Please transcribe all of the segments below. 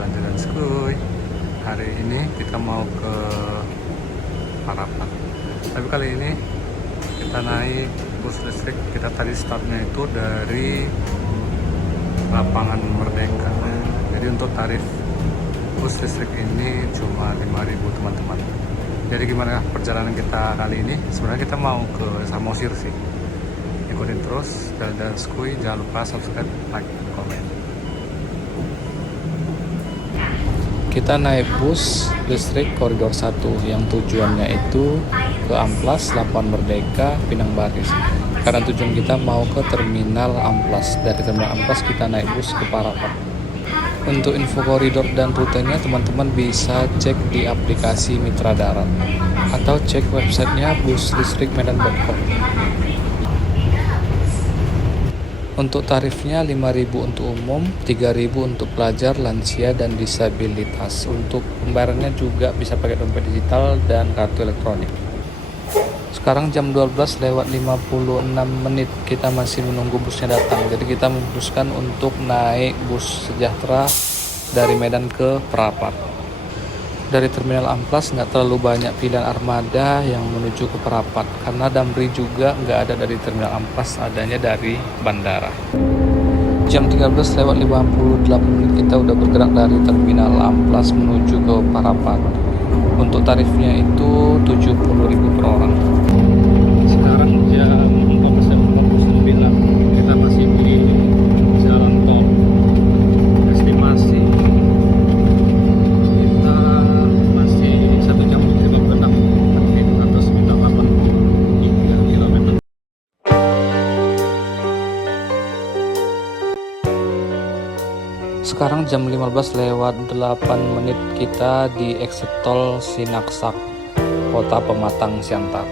jalan-jalan skuy. Hari ini kita mau ke Parapat. Tapi kali ini kita naik bus listrik. Kita tadi startnya itu dari lapangan Merdeka. Jadi untuk tarif bus listrik ini cuma 5.000 teman-teman. Jadi gimana perjalanan kita kali ini? Sebenarnya kita mau ke Samosir sih. Ikutin terus jalan-jalan skuy. Jangan lupa subscribe, like, komen. Kita naik bus listrik koridor 1 yang tujuannya itu ke Amplas, Lapangan Merdeka, Pinang Baris. Karena tujuan kita mau ke Terminal Amplas. Dari Terminal Amplas kita naik bus ke Parapat. Untuk info koridor dan rutenya teman-teman bisa cek di aplikasi Mitra Darat atau cek websitenya buslistrikmedan.com. Untuk tarifnya 5.000 untuk umum, 3.000 untuk pelajar, lansia, dan disabilitas. Untuk pembayarannya juga bisa pakai dompet digital dan kartu elektronik. Sekarang jam 12:56, kita masih menunggu busnya datang. Jadi kita memutuskan untuk naik bus sejahtera dari Medan ke Parapat. Dari Terminal Amplas nggak terlalu banyak pilihan armada yang menuju ke Parapat, karena Damri juga nggak ada dari Terminal Amplas, adanya dari bandara. Jam 13:58 kita udah bergerak dari Terminal Amplas menuju ke Parapat. Untuk tarifnya itu 70.000 per orang. Sekarang jam 14:49, kita masih di jalan tol. Estimasi kita masih 1 jam 56 menit atau sekitar 83 km. Sekarang jam 15:08 kita di exit tol Sinaksak, Kota Pematang Siantar.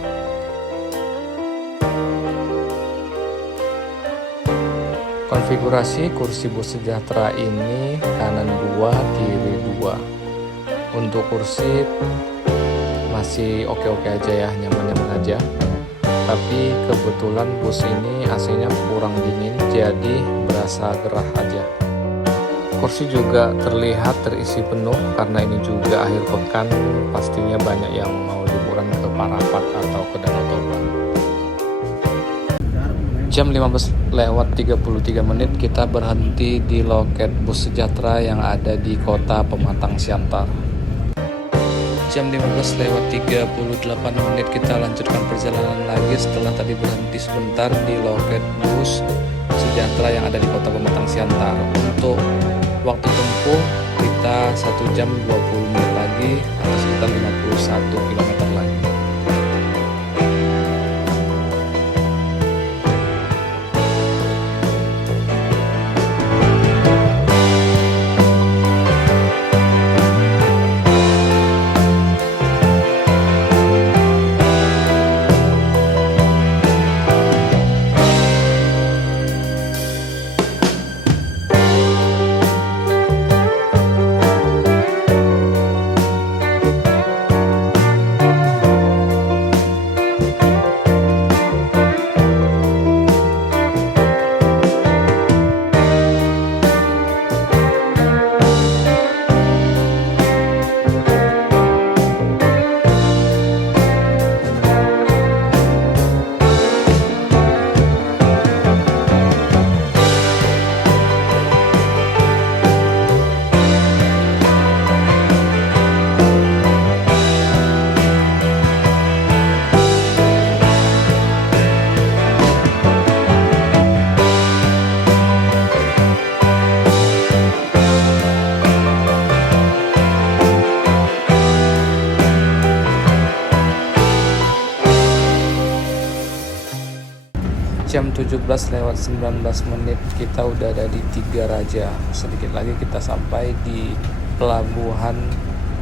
Konfigurasi kursi bus sejahtera ini kanan 2, kiri 2. Untuk kursi masih oke-oke aja ya, nyaman-nyaman aja. Tapi kebetulan bus ini AC-nya kurang dingin, jadi berasa gerah aja. Kursi juga terlihat terisi penuh karena ini juga akhir pekan, pastinya banyak yang mau liburan ke Parapat atau ke Danau Toba. Jam 15:33 kita berhenti di loket bus sejahtera yang ada di Kota Pematang Siantar. Jam 15:38 kita lanjutkan perjalanan lagi setelah tadi berhenti sebentar di loket bus sejahtera yang ada di Kota Pematang Siantar. Untuk waktu tempuh kita 1 jam 20 menit lagi atau sekitar 51 km lagi. Jam 17:19 kita udah ada di Tiga Raja. Sedikit lagi kita sampai di Pelabuhan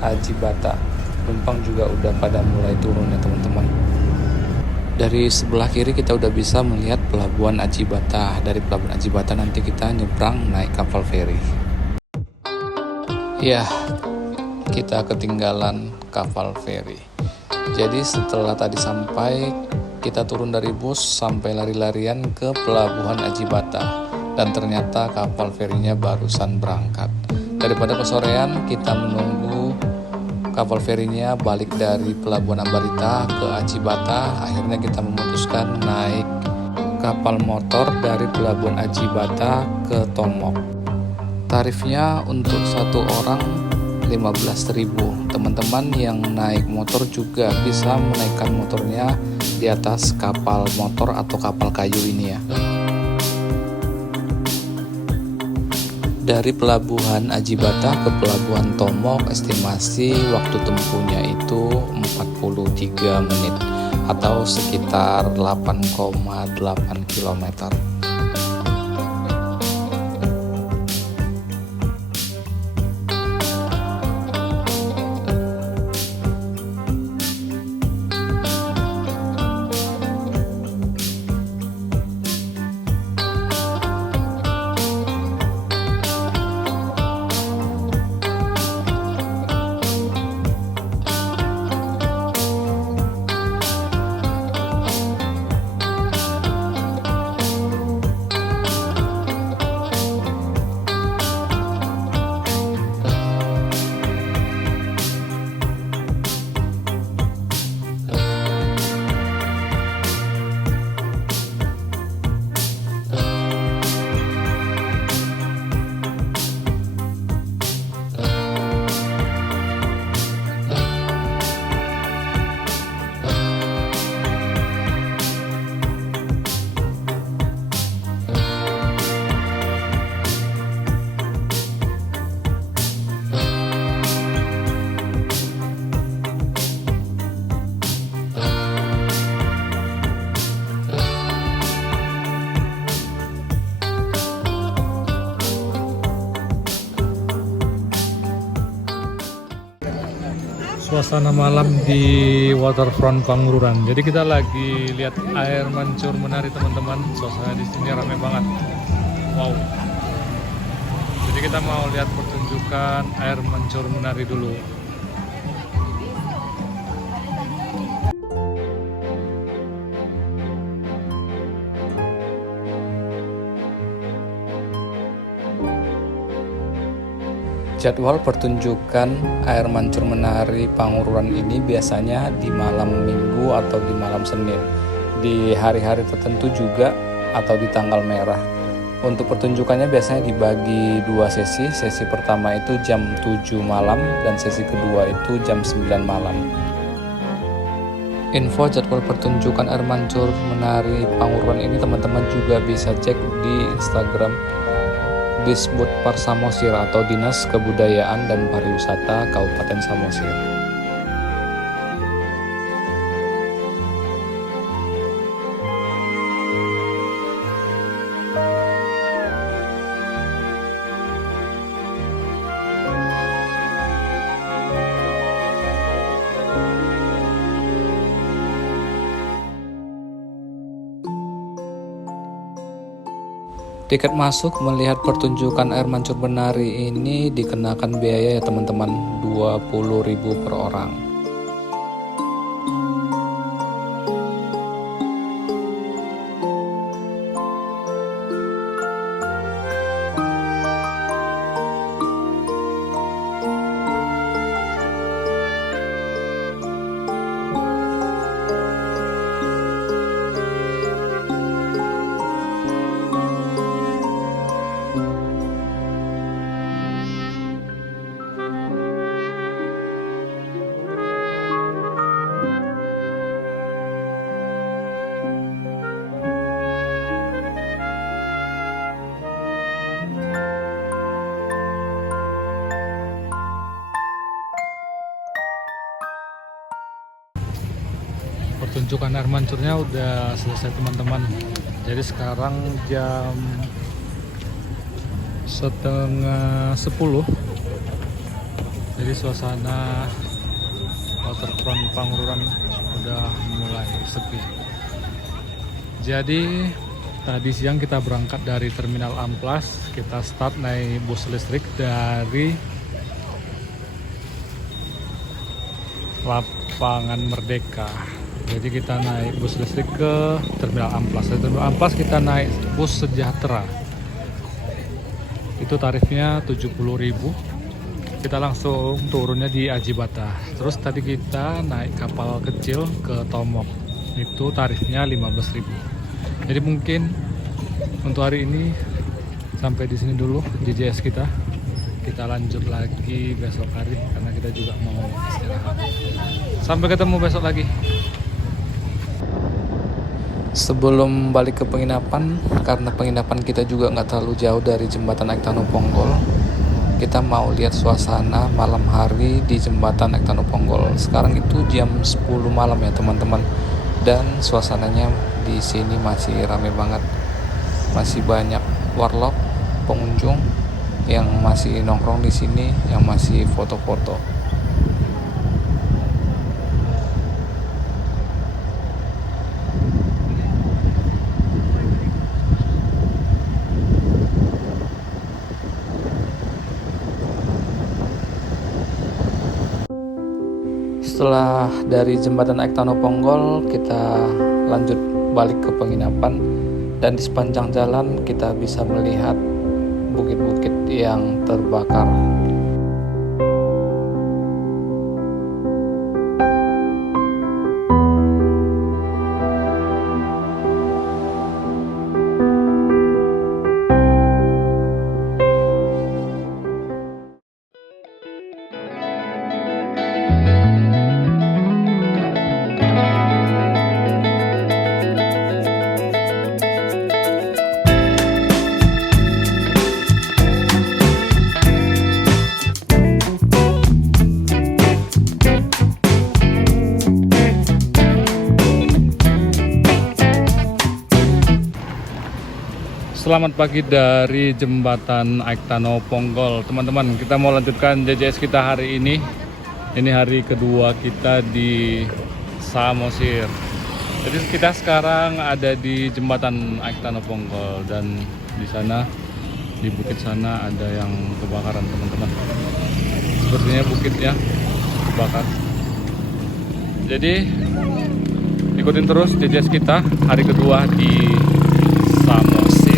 Ajibata. Penumpang juga udah pada mulai turun ya teman-teman. Dari sebelah kiri kita udah bisa melihat Pelabuhan Ajibata. Dari Pelabuhan Ajibata nanti kita nyebrang naik kapal feri. Ya, kita ketinggalan kapal feri. Jadi setelah tadi sampai, kita turun dari bus sampai lari-larian ke Pelabuhan Ajibata, dan ternyata kapal ferinya barusan berangkat. Daripada kesorean, kita menunggu kapal ferinya balik dari Pelabuhan Ambarita ke Acibata. Akhirnya kita memutuskan naik kapal motor dari Pelabuhan Acibata ke Tomok. Tarifnya untuk satu orang 15.000. Teman-teman yang naik motor juga bisa menaikkan motornya di atas kapal motor atau kapal kayu ini ya. Dari Pelabuhan Acibata ke Pelabuhan Tomok, estimasi waktu tempuhnya itu 43 menit atau sekitar 8,8 km. Suasana malam di waterfront Pangururan. Jadi kita lagi lihat air mancur menari teman-teman. Suasana di sini ramai banget. Wow. Jadi kita mau lihat pertunjukan air mancur menari dulu. Jadwal pertunjukan air mancur menari Pangururan ini biasanya di malam Minggu atau di malam Senin, di hari-hari tertentu juga atau di tanggal merah. Untuk pertunjukannya biasanya dibagi dua sesi. Sesi pertama itu jam 7 malam dan sesi kedua itu jam 9 malam. Info jadwal pertunjukan air mancur menari Pangururan ini teman-teman juga bisa cek di Instagram Disbud Par Samosir atau Dinas Kebudayaan dan Pariwisata Kabupaten Samosir. Tiket masuk melihat pertunjukan air mancur menari ini dikenakan biaya ya teman-teman, 20.000 per orang. Pertunjukan air mancurnya udah selesai teman-teman. Jadi sekarang jam 9:30. Jadi suasana waterfront Pangururan udah mulai sepi. Jadi tadi siang kita berangkat dari Terminal Amplas, kita start naik bus listrik dari Lapangan Merdeka. Jadi kita naik bus listrik ke Terminal Amplas. Dari Terminal Amplas kita naik bus Sejahtera. Itu tarifnya 70.000. kita langsung turunnya di Ajibata. Terus tadi kita naik kapal kecil ke Tomok. Itu tarifnya 15.000. Jadi mungkin untuk hari ini sampai di sini dulu JJS kita. Kita lanjut lagi besok hari karena kita juga mau istirahat. Sampai ketemu besok lagi. Sebelum balik ke penginapan, karena penginapan kita juga nggak terlalu jauh dari jembatan Aek Tano Ponggol, kita mau lihat suasana malam hari di jembatan Aek Tano Ponggol. Sekarang itu jam 10 malam ya teman-teman, dan suasananya di sini masih rame banget, masih banyak warlock pengunjung yang masih nongkrong di sini, yang masih foto-foto. Setelah dari jembatan Aek Tano Ponggol, kita lanjut balik ke penginapan, dan di sepanjang jalan kita bisa melihat bukit-bukit yang terbakar. Selamat pagi dari jembatan Aek Tano Ponggol. Teman-teman, kita mau lanjutkan JJS kita hari ini. Ini hari kedua kita di Samosir. Jadi kita sekarang ada di jembatan Aek Tano Ponggol, dan di sana, di bukit sana ada yang kebakaran teman-teman. Sepertinya bukitnya kebakar. Jadi ikutin terus JJS kita hari kedua di Samosir.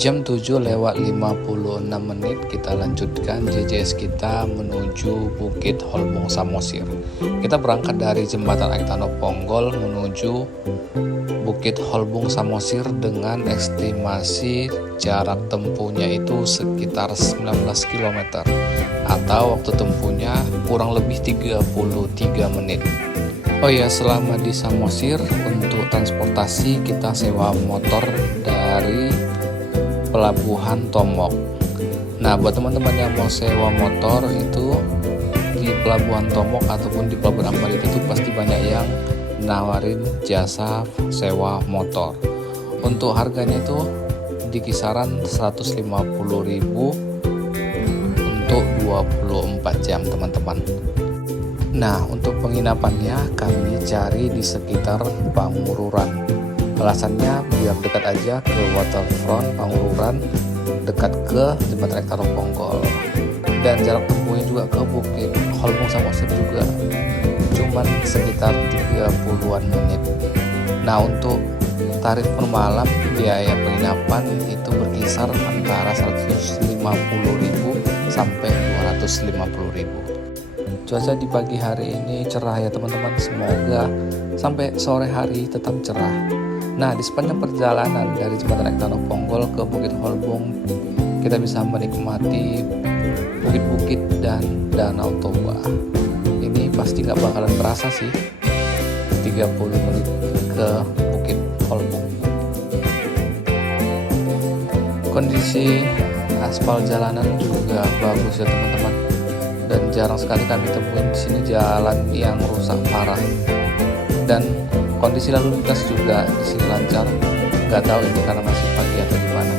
Jam 7:56 kita lanjutkan JJS kita menuju Bukit Holbung Samosir. Kita berangkat dari jembatan Aek Tano Ponggol menuju Bukit Holbung Samosir dengan estimasi jarak tempuhnya itu sekitar 19 km atau waktu tempuhnya kurang lebih 33 menit. Oh ya, selama di Samosir untuk transportasi kita sewa motor dari Pelabuhan Tomok. Nah, buat teman-teman yang mau sewa motor itu di Pelabuhan Tomok ataupun di Pelabuhan Ampal itu pasti banyak yang nawarin jasa sewa motor. Untuk harganya itu di kisaran 150.000 untuk 24 jam teman-teman. Nah, untuk penginapannya kami cari di sekitar Pangururan. Alasannya biar dekat aja ke waterfront Pangururan, dekat ke jembatan Aek Tano Ponggol, dan jarak tempuhnya juga ke Bukit Holbung Samosir juga cuman sekitar 30-an menit. Nah, untuk tarif per malam biaya penginapan itu berkisar antara 150.000 sampai 250.000. Cuaca di pagi hari ini cerah ya teman-teman, semoga sampai sore hari tetap cerah. Nah, di sepanjang perjalanan dari Jembatan Ektono Ponggol ke Bukit Holbung, kita bisa menikmati bukit-bukit dan Danau Toba. Ini pasti nggak bakalan terasa sih 30 menit ke Bukit Holbung. Kondisi aspal jalanan juga bagus ya teman-teman, dan jarang sekali kami temuin di sini jalan yang rusak parah. Dan kondisi lalu lintas juga di sini lancar. Nggak tahu ini karena masih pagi atau gimana.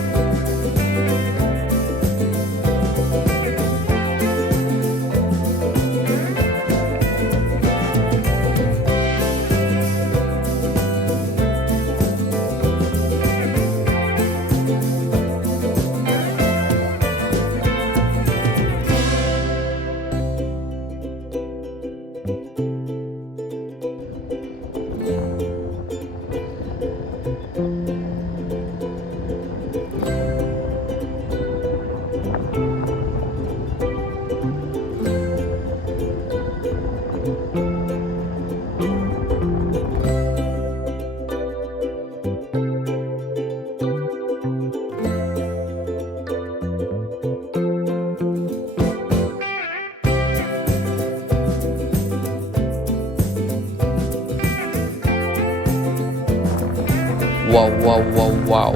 Wow.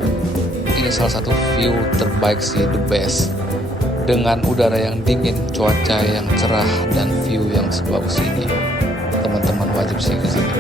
Ini salah satu view terbaik sih, the best. Dengan udara yang dingin, cuaca yang cerah, dan view yang sebagus ini. Teman-teman wajib sih ke sini.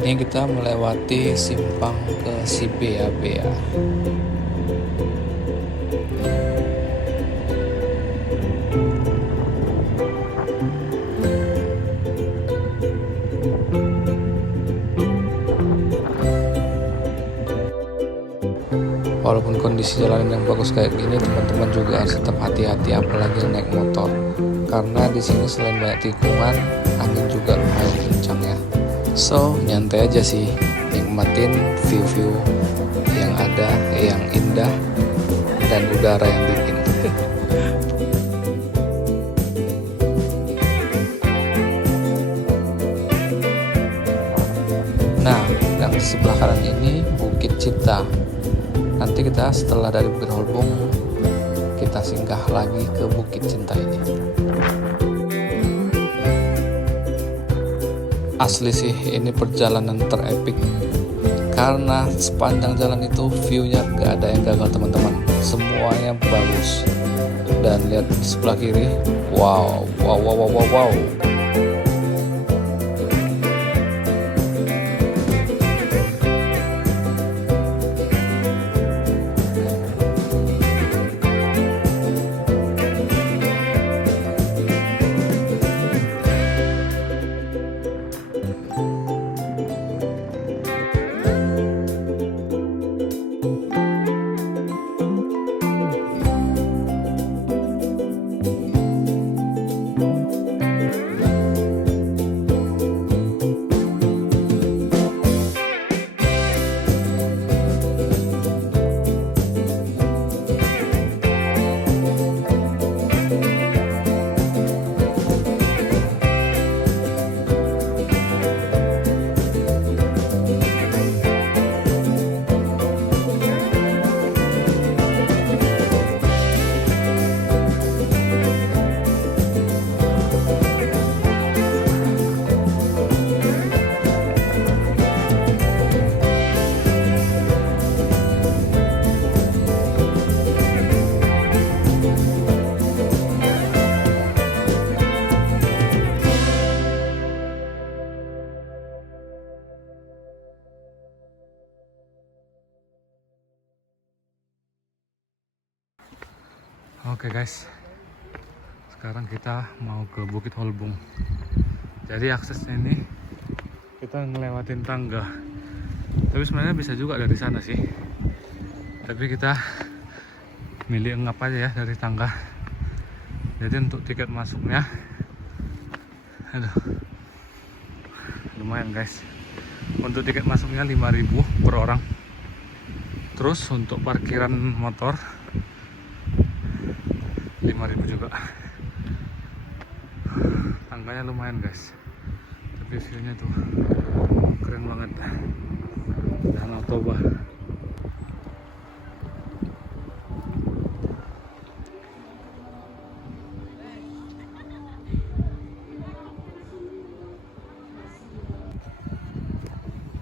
Ini kita melewati simpang ke Sibea-bea. Walaupun kondisi jalan yang bagus kayak gini, teman-teman juga harus tetap hati-hati apalagi yang naik motor. Karena di sini selain banyak tikungan, angin juga lumayan kencang ya. So, nyantai aja sih, nikmatin view-view yang ada, yang indah, dan udara yang dingin. Nah, yang di sebelah kanan ini Bukit Cinta. Nanti kita setelah dari Bukit Holbung, kita singgah lagi ke Bukit Cinta ini. Asli sih, ini perjalanan terepik karena sepanjang jalan itu view-nya gak ada yang gagal teman-teman, semuanya bagus. Dan lihat di sebelah kiri, wow. Oke guys, sekarang kita mau ke Bukit Holbung. Jadi aksesnya ini kita ngelewatin tangga. Tapi sebenarnya bisa juga dari sana sih. Tapi kita milih ngap aja ya dari tangga. Jadi untuk tiket masuknya, aduh, lumayan guys. Untuk tiket masuknya 5.000 per orang. Terus untuk parkiran motor 5.000 juga. Tangganya lumayan guys, tapi view-nya tuh keren banget. Danau Toba.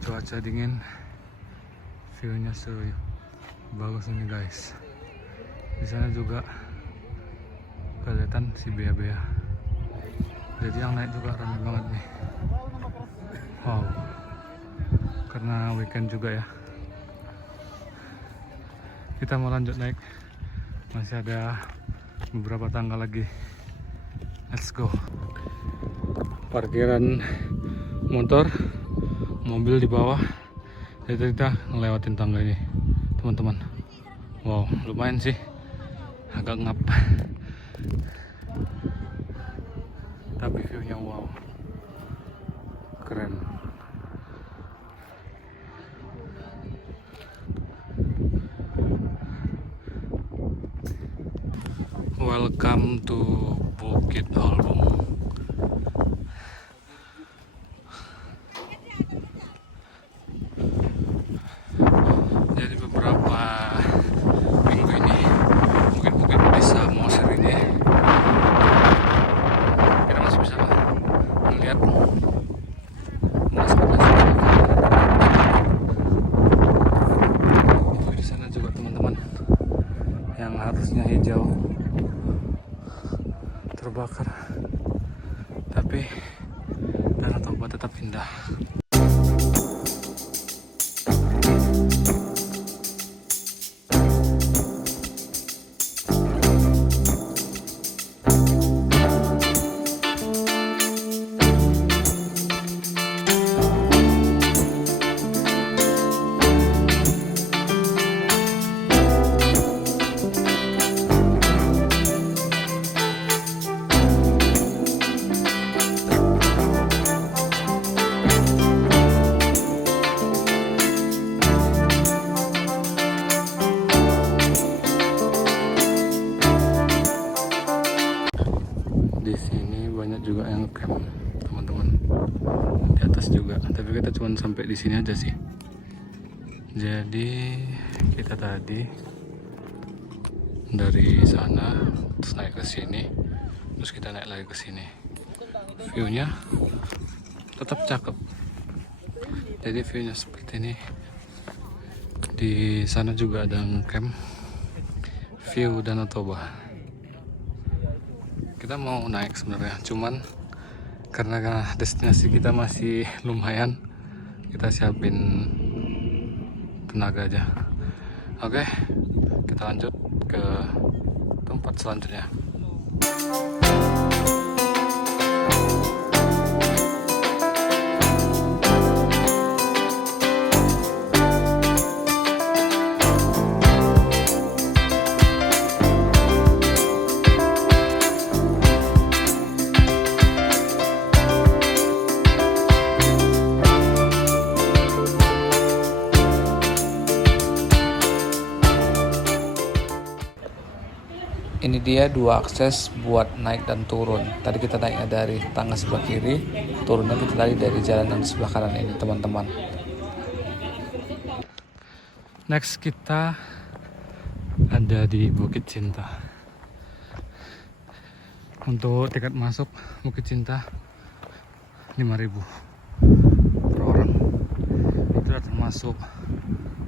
Cuaca dingin, view-nya bagus ini guys. Di sana juga kelihatan si bea-bea. Jadi yang naik juga ramai banget nih. Wow, karena weekend juga ya. Kita mau lanjut naik, masih ada beberapa tangga lagi. Let's go. Parkiran motor, mobil di bawah. Jadi kita ngelewatin tangga ini, teman-teman. Wow, lumayan sih, agak ngap. Tapi view-nya wow, keren. Welcome to Bukit Holbung. Jadi beberapa minggu ini bukit-bukit di Samosir ini kita masih bisa melihat itu di sana juga teman-teman, yang harusnya hijau terbakar, tapi Danau Toba tetap indah. Di sini banyak juga yang camp, teman-teman. Di atas juga, tapi kita cuma sampai di sini aja sih. Jadi kita tadi dari sana terus naik ke sini, terus kita naik lagi ke sini. View-nya tetap cakep. Jadi view-nya seperti ini. Di sana juga ada camp, view Danau Toba. Kita mau naik sebenarnya, cuman karena destinasi kita masih lumayan, kita siapin tenaga aja. Oke, kita lanjut ke tempat selanjutnya. Ini dia dua akses buat naik dan turun. Tadi kita naiknya dari tangga sebelah kiri, turunnya kita tadi dari jalan yang sebelah kanan ini, teman-teman. Next kita ada di Bukit Cinta. Untuk tiket masuk Bukit Cinta 5.000 per orang. Itu sudah termasuk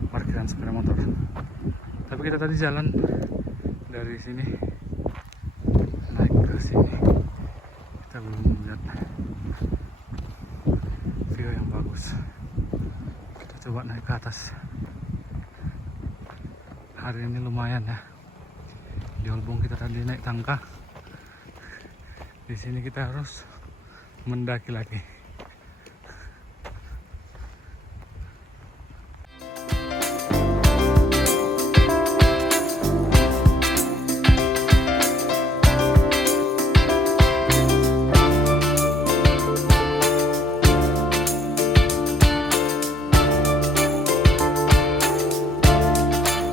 parkiran sepeda motor. Tapi kita tadi jalan dari sini naik ke sini, kita belum melihat view yang bagus. Kita coba naik ke atas. Hari ini lumayan ya, Di Holbung kita tadi naik tangka. Di sini kita harus mendaki lagi.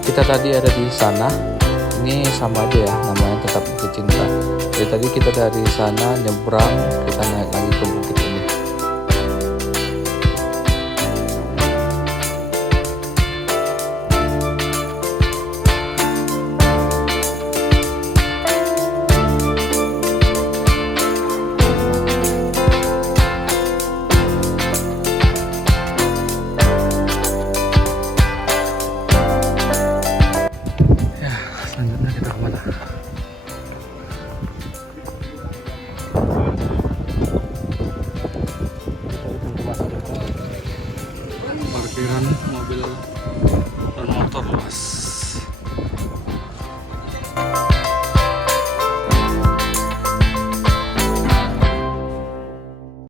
Kita tadi ada di sana, ini sama aja ya namanya, tetap Bukit Cinta. Jadi tadi kita dari sana nyebrang, kita naik lagi ke bukit ini. Selanjutnya kita kemana? Parkiran mobil